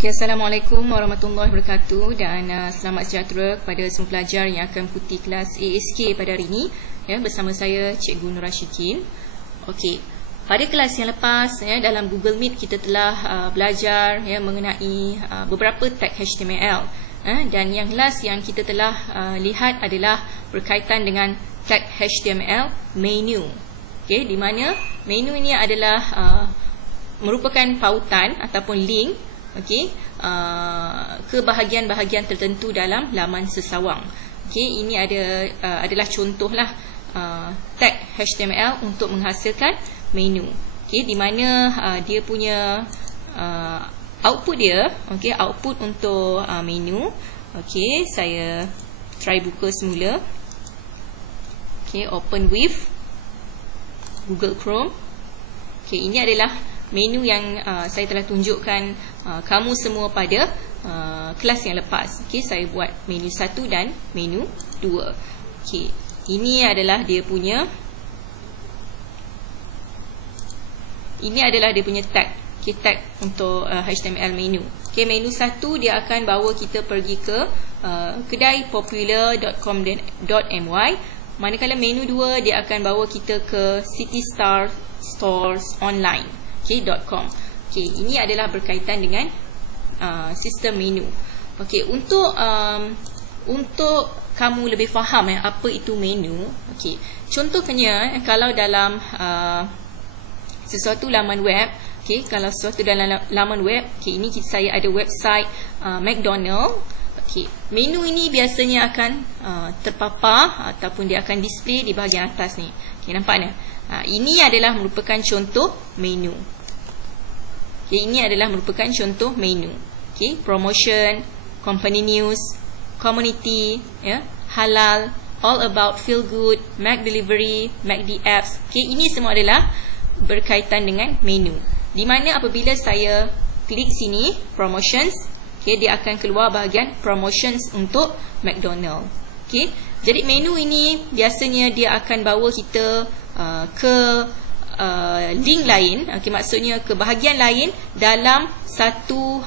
Okay, Assalamualaikum warahmatullahi wabarakatuh dan selamat sejahtera kepada semua pelajar yang akan mengikuti kelas ASK pada hari ini ya, bersama saya Cikgu Nura Syikin. Okey, pada kelas yang lepas ya, dalam Google Meet kita telah belajar ya, mengenai beberapa tag HTML dan yang last yang kita telah lihat adalah berkaitan dengan tag HTML menu. Okey, di mana menu ini adalah merupakan pautan ataupun link ke bahagian-bahagian tertentu dalam laman sesawang. Ini adalah contohlah tag HTML untuk menghasilkan menu. Di mana dia punya output dia, output untuk menu. Saya try buka semula. Open with Google Chrome. Ini adalah menu yang saya telah tunjukkan kamu semua pada kelas yang lepas. Saya buat menu 1 dan menu 2. Ini adalah dia punya tag. Tag untuk HTML menu. Menu 1 dia akan bawa kita pergi ke kedai popular.com.my, manakala menu 2 dia akan bawa kita ke City Star Stores Online. .com. Ini adalah berkaitan dengan sistem menu. Untuk kamu lebih faham apa itu menu. Contohnya kalau dalam sesuatu laman web, kalau sesuatu dalam laman web, ini saya ada website McDonald. Menu ini biasanya akan terpapar ataupun dia akan display di bahagian atas ni. Nampak ni? Ini adalah merupakan contoh menu. Ini adalah merupakan contoh menu. Promotion, company news, community, halal, all about, feel good, Mac delivery, MacD apps. Ini semua adalah berkaitan dengan menu. Di mana apabila saya klik sini promotions, dia akan keluar bahagian promotions untuk McDonald. Jadi menu ini biasanya dia akan bawa kita ke link lain, maksudnya ke bahagian lain dalam satu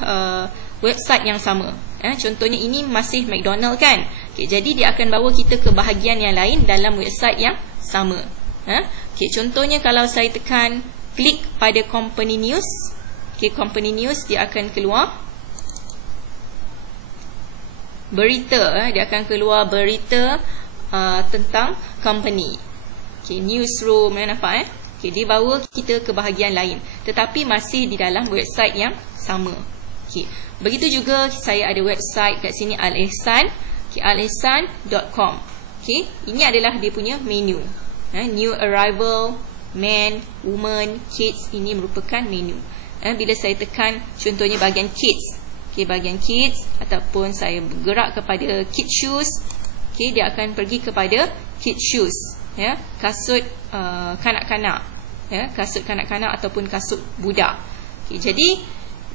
website yang sama. Contohnya ini masih McDonald kan. Jadi dia akan bawa kita ke bahagian yang lain dalam website yang sama. Contohnya kalau saya tekan klik pada company news, company news dia akan keluar berita, dia akan keluar berita tentang company. Newsroom, nampak dia bawa kita ke bahagian lain, tetapi masih di dalam website yang sama. Begitu juga saya ada website kat sini Al-Ihsan, alihsan.com. Ini adalah dia punya menu. New arrival, men, woman, kids, ini merupakan menu. Bila saya tekan contohnya bahagian kids, bahagian kids, ataupun saya bergerak kepada kids shoes, dia akan pergi kepada kids shoes, kasut kanak-kanak, kasut kanak-kanak ataupun kasut budak. Jadi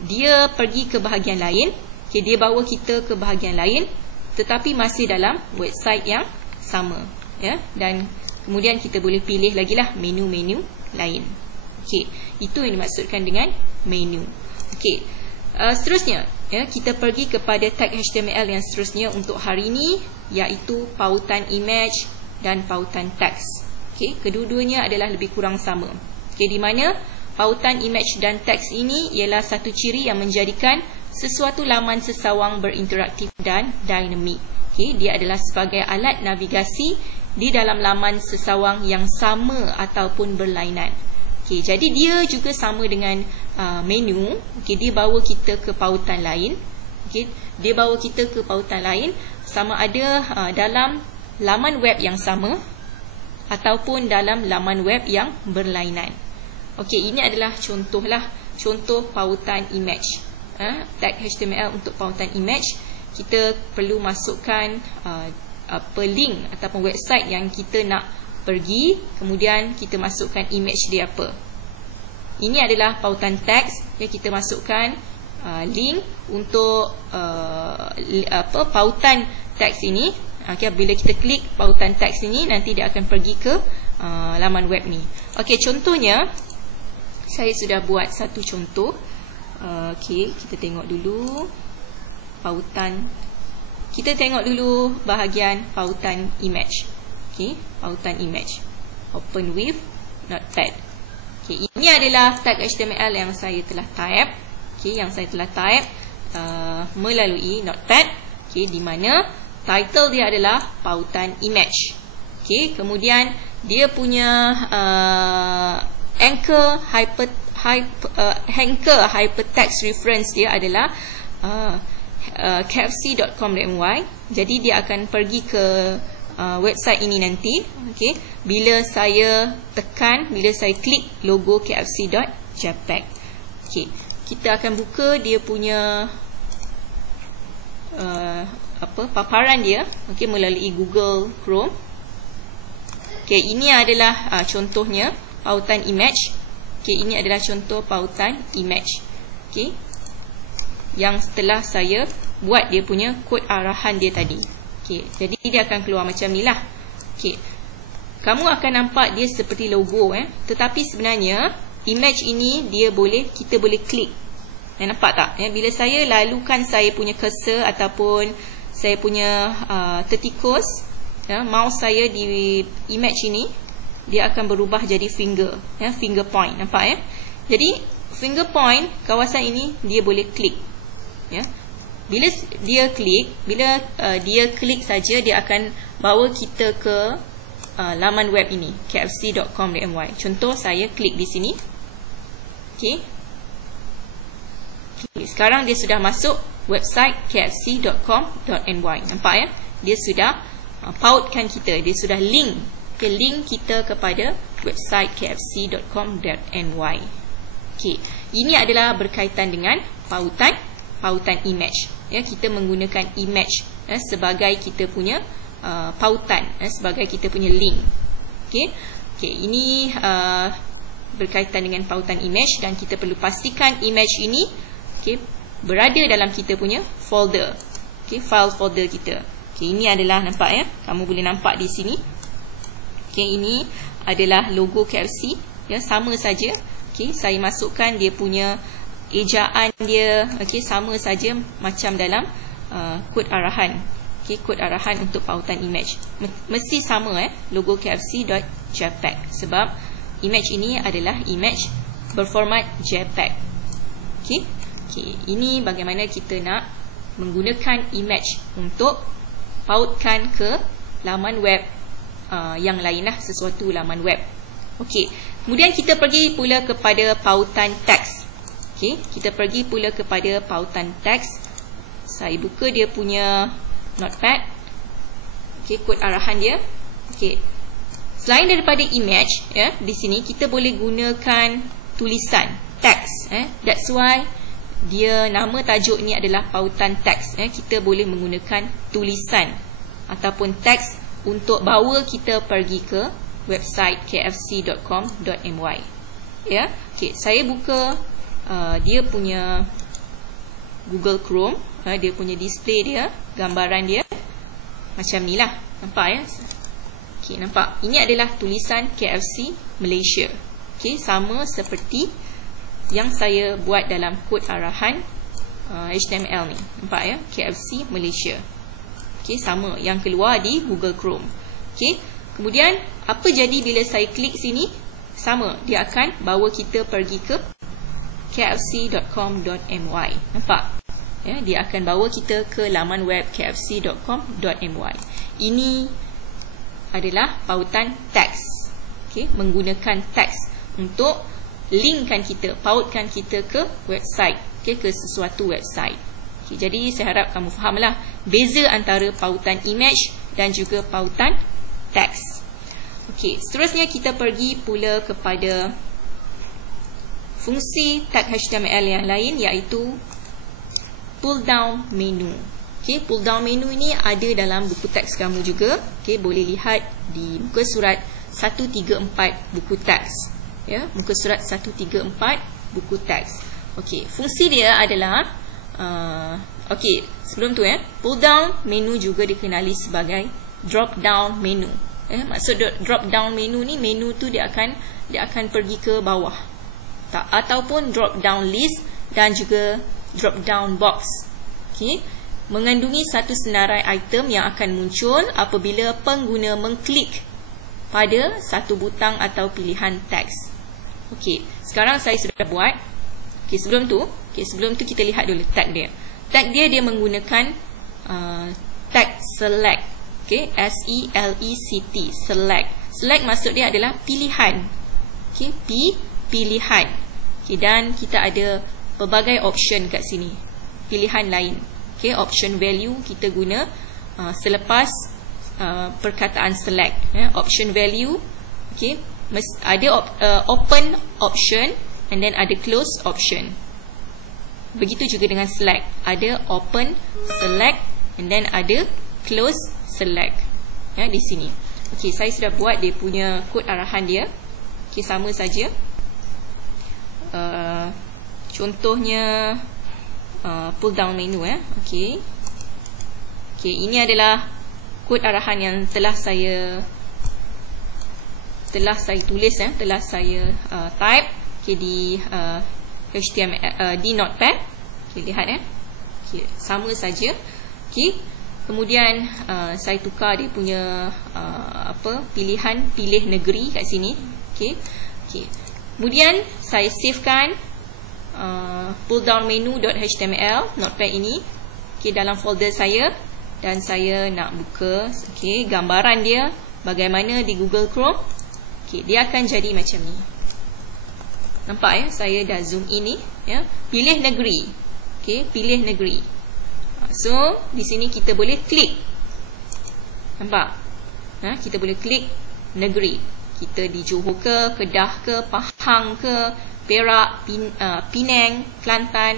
dia pergi ke bahagian lain, dia bawa kita ke bahagian lain, tetapi masih dalam website yang sama, dan kemudian kita boleh pilih lagi lah menu-menu lain. Itu yang dimaksudkan dengan menu. Seterusnya, kita pergi kepada tag HTML yang seterusnya untuk hari ini, iaitu pautan image dan pautan teks. Kedua-duanya adalah lebih kurang sama. Di mana pautan image dan teks ini ialah satu ciri yang menjadikan sesuatu laman sesawang berinteraktif dan dinamik. Dia adalah sebagai alat navigasi di dalam laman sesawang yang sama ataupun berlainan. Jadi dia juga sama dengan menu. Dia bawa kita ke pautan lain. Dia bawa kita ke pautan lain sama ada dalam laman web yang sama ataupun dalam laman web yang berlainan. Ini adalah contoh pautan image. Tag HTML untuk pautan image, kita perlu masukkan link ataupun website yang kita nak pergi, kemudian kita masukkan image dia apa. Ini adalah pautan teks, kita masukkan link untuk pautan teks ini. Bila kita klik pautan teks ini, nanti dia akan pergi ke laman web ni. Contohnya saya sudah buat satu contoh. Okey, kita tengok dulu pautan. Kita tengok dulu bahagian pautan image. Okey, pautan image. Open with Notepad. Okey, ini adalah tag HTML yang saya telah type. Okey, yang saya telah type melalui Notepad. Okey, di mana title dia adalah pautan image. Okey, kemudian dia punya anchor hypertext reference dia adalah kfc.com.my. Jadi dia akan pergi ke website ini nanti. Okey, bila saya tekan, bila saya klik logo kfc.jpg. Okey, kita akan buka dia punya paparan dia, okey, melalui Google Chrome. Okey, ini adalah contohnya pautan image. Okey, ini adalah contoh pautan image. Okey, yang setelah saya buat dia punya kod arahan dia tadi. Okey, jadi dia akan keluar macam ni lah. Okey, kamu akan nampak dia seperti logo, tetapi sebenarnya image ini kita boleh klik. Nampak tak? Bila saya lalukan saya punya cursor ataupun saya punya tertikus mouse saya di image ini, dia akan berubah jadi finger, finger point. Nampak ya? Jadi finger point kawasan ini dia boleh klik. Bila dia klik saja, dia akan bawa kita ke laman web ini, kfc.com.my. Contoh saya klik di sini. Okey. Sekarang dia sudah masuk website kfc.com.my. Nampak ya? Dia sudah pautkan kita, dia sudah link kita kepada website kfc.com.my. Okey, ini adalah berkaitan dengan pautan image. Kita menggunakan image sebagai kita punya pautan, sebagai kita punya link. Okey, ini berkaitan dengan pautan image, dan kita perlu pastikan image ini berada dalam kita punya folder. File folder kita. Ini adalah, nampak ya, kamu boleh nampak di sini. Ini adalah logo KFC, sama saja. Saya masukkan dia punya ejaan dia, sama saja macam dalam kod arahan. Kod arahan untuk pautan image mesti sama, logo kfc.jpg, sebab image ini adalah image berformat JPEG. Ini bagaimana kita nak menggunakan image untuk pautkan ke laman web yang lainlah, sesuatu laman web. Kemudian kita pergi pula kepada pautan teks. Kita pergi pula kepada pautan teks. Saya buka dia punya Notepad. Kod arahan dia. Selain daripada image, di sini kita boleh gunakan tulisan, teks. That's why dia nama tajuk ni adalah pautan teks. Kita boleh menggunakan tulisan ataupun teks untuk bawa kita pergi ke website kfc.com.my. Saya buka dia punya Google Chrome. Dia punya display dia, gambaran dia macam ni lah. Nampak ya? Nampak? Ini adalah tulisan KFC Malaysia. Sama seperti yang saya buat dalam kod arahan HTML ni. Nampak ya? KFC Malaysia. Sama yang keluar di Google Chrome. Kemudian apa jadi bila saya klik sini? Sama, dia akan bawa kita pergi ke kfc.com.my. Nampak? Dia akan bawa kita ke laman web kfc.com.my. Ini adalah pautan teks. Menggunakan teks untuk linkkan kita, pautkan kita ke website, ke sesuatu website. Jadi saya harap kamu fahamlah beza antara pautan image dan juga pautan teks. Seterusnya kita pergi pula kepada fungsi tag HTML yang lain, iaitu pull down menu. Pull down menu ini ada dalam buku teks kamu juga. Boleh lihat di muka surat 134 buku teks. Muka surat 134 buku teks. Fungsi dia adalah sebelum tu pull down menu juga dikenali sebagai drop down menu. Maksud drop down menu ni, menu tu dia akan pergi ke bawah. Ataupun drop down list, dan juga drop down box. Okay. Mengandungi satu senarai item yang akan muncul apabila pengguna mengklik pada satu butang atau pilihan teks. Okey, sekarang saya sudah buat. Okey, sebelum tu kita lihat dulu tag dia. Tag dia menggunakan tag select. Okey, SELECT, select. Select maksud dia adalah pilihan. Okey, pilihan. Okey, dan kita ada pelbagai option kat sini. Pilihan lain. Okay, option value kita guna selepas perkataan select. Option value, okay, ada open option and then ada close option. Begitu juga dengan select, ada open select and then ada close select. Di sini. Okay, saya sudah buat dia punya kod arahan dia. Okay, sama saja. Contohnya pull down menu. Okey, ini adalah kod arahan yang telah saya tulis, telah saya type di HTML di Notepad. Okey, lihat okey, sama saja. Okey, kemudian saya tukar dia punya pilih negeri kat sini. Okey. Kemudian saya savekan pull down menu.html notepad ini dalam folder saya, dan saya nak buka gambaran dia bagaimana di Google Chrome. Dia akan jadi macam ni. Nampak saya dah zoom ini pilih negeri. Pilih negeri. So di sini kita boleh klik. Nampak? Kita boleh klik negeri. Kita di Johor ke, Kedah ke, Pahang ke, Perak, Penang, Kelantan,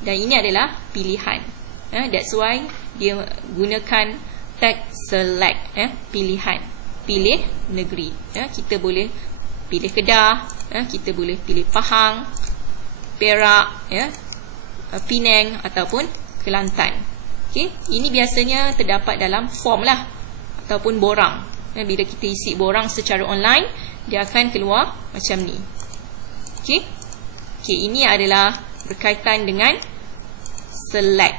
dan ini adalah pilihan. That's why dia gunakan tag select, pilihan, pilih negeri. Kita boleh pilih Kedah, kita boleh pilih Pahang, Perak, Penang ataupun Kelantan. Ini biasanya terdapat dalam form lah ataupun borang. Bila kita isi borang secara online, dia akan keluar macam ni. Ini adalah berkaitan dengan select,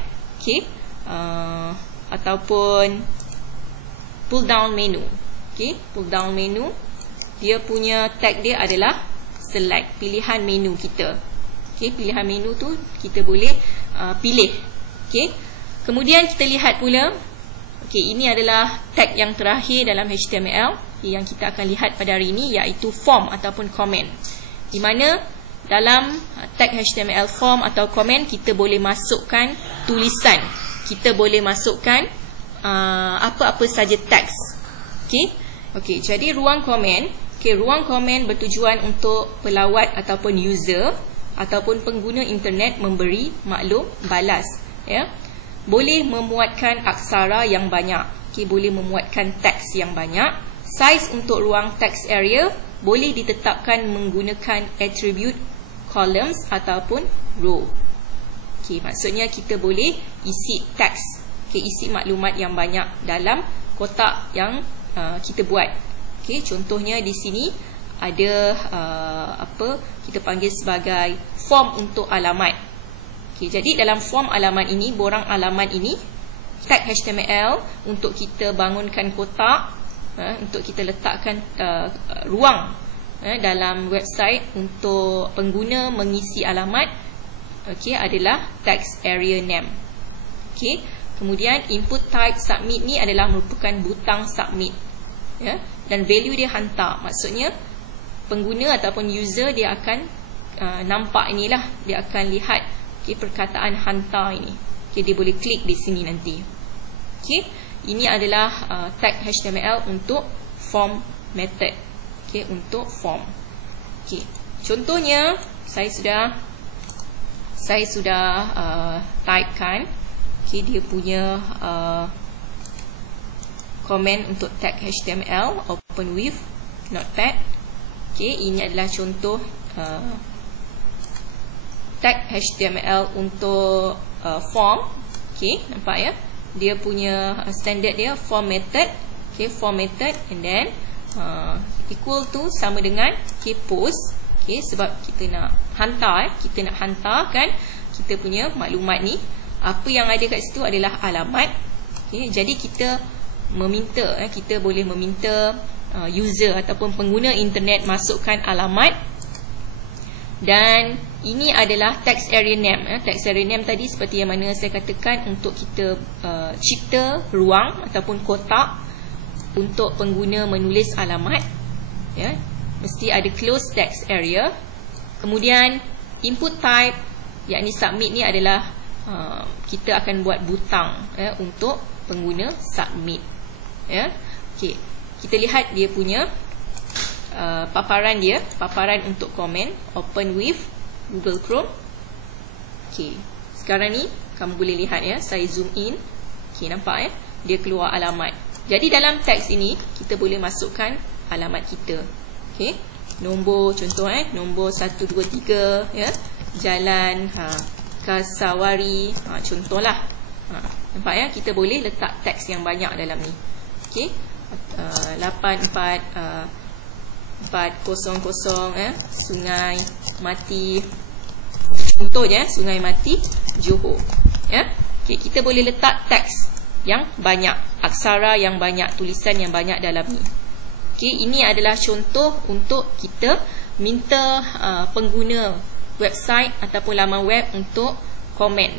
ataupun pull down menu. Pull down menu, dia punya tag dia adalah select, pilihan menu kita. Pilihan menu tu kita boleh pilih. Kemudian kita lihat pula, ini adalah tag yang terakhir dalam HTML yang kita akan lihat pada hari ini, iaitu form ataupun comment. Di mana dalam tag HTML form atau comment kita boleh masukkan tulisan, kita boleh masukkan apa-apa saja teks. Okey, jadi ruang komen, ruang komen bertujuan untuk pelawat ataupun user ataupun pengguna internet memberi maklum balas. Boleh memuatkan aksara yang banyak, boleh memuatkan teks yang banyak. Saiz untuk ruang text area boleh ditetapkan menggunakan atribut columns ataupun row. Maksudnya kita boleh isi teks, isi maklumat yang banyak dalam kotak yang kita buat. Contohnya di sini ada kita panggil sebagai form untuk alamat. Jadi dalam form alamat ini, borang alamat ini, tag HTML untuk kita bangunkan kotak, untuk kita letakkan ruang dalam website untuk pengguna mengisi alamat, adalah text area name. Kemudian input type submit ni adalah merupakan butang submit, dan value dia hantar. Maksudnya pengguna ataupun user dia akan nampak inilah, dia akan lihat perkataan hantar ini. Dia boleh klik di sini nanti. Ini adalah tag HTML untuk form method. Untuk form. Contohnya saya sudah typekan dia punya komen untuk tag HTML, open with Notepad. Ini adalah contoh tag HTML untuk form. Nampak dia punya standard dia form method. Form method and then equal to sama dengan post. Okay, sebab kita nak hantar, kita nak hantarkan kita punya maklumat ni. Apa yang ada kat situ adalah alamat. Okay, jadi kita meminta, kita boleh meminta user ataupun pengguna internet masukkan alamat. Dan ini adalah text area name. Text area name tadi seperti yang mana saya katakan, untuk kita cipta ruang ataupun kotak untuk pengguna menulis alamat. Ya, mesti ada close text area. Kemudian input type, yakni submit ni adalah kita akan buat butang untuk pengguna submit. Ya, okey. Kita lihat dia punya paparan dia, paparan untuk komen. Open with Google Chrome. Okey. Sekarang ni kamu boleh lihat ya, saya zoom in. Okey, nampak ya? Dia keluar alamat. Jadi dalam teks ini kita boleh masukkan alamat kita. Okey. Nombor, contoh nombor 123 ya. Jalan Kasawari, contohlah. Nampak ya, kita boleh letak teks yang banyak dalam ni. Okey. 8400 Sungai Mati, contohnya Sungai Mati Johor ya. Okay, kita boleh letak teks yang banyak, aksara yang banyak, tulisan yang banyak dalam ni. Okay, ini adalah contoh untuk kita minta pengguna website ataupun laman web untuk komen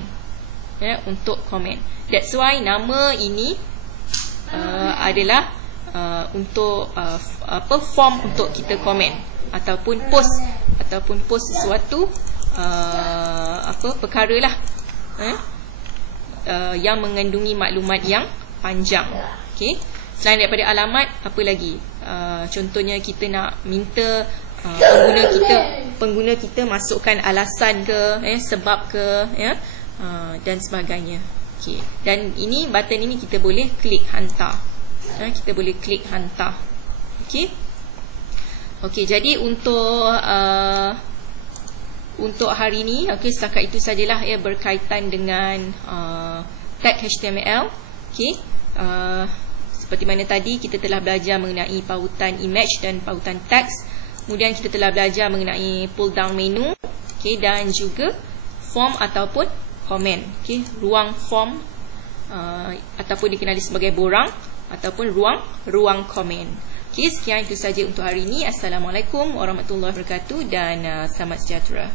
ya, untuk komen. That's why nama ini adalah untuk form untuk kita komen ataupun post sesuatu perkara lah yang mengandungi maklumat yang panjang. Okey, selain daripada alamat, apa lagi? Contohnya kita nak minta pengguna kita masukkan alasan ke, sebab ke ya, dan sebagainya. Okey, dan ini button ini kita boleh klik hantar. Kita boleh klik hantar. Okey. Okey, jadi untuk hari ini, okey, setakat itu sajalah ya, berkaitan dengan tag HTML. Okey. Seperti mana tadi kita telah belajar mengenai pautan image dan pautan teks. Kemudian kita telah belajar mengenai pull down menu, okey, dan juga form ataupun komen. Okey, ruang form ataupun dikenali sebagai borang ataupun ruang komen. Okey, sekian itu saja untuk hari ini. Assalamualaikum warahmatullahi wabarakatuh dan selamat sejahtera.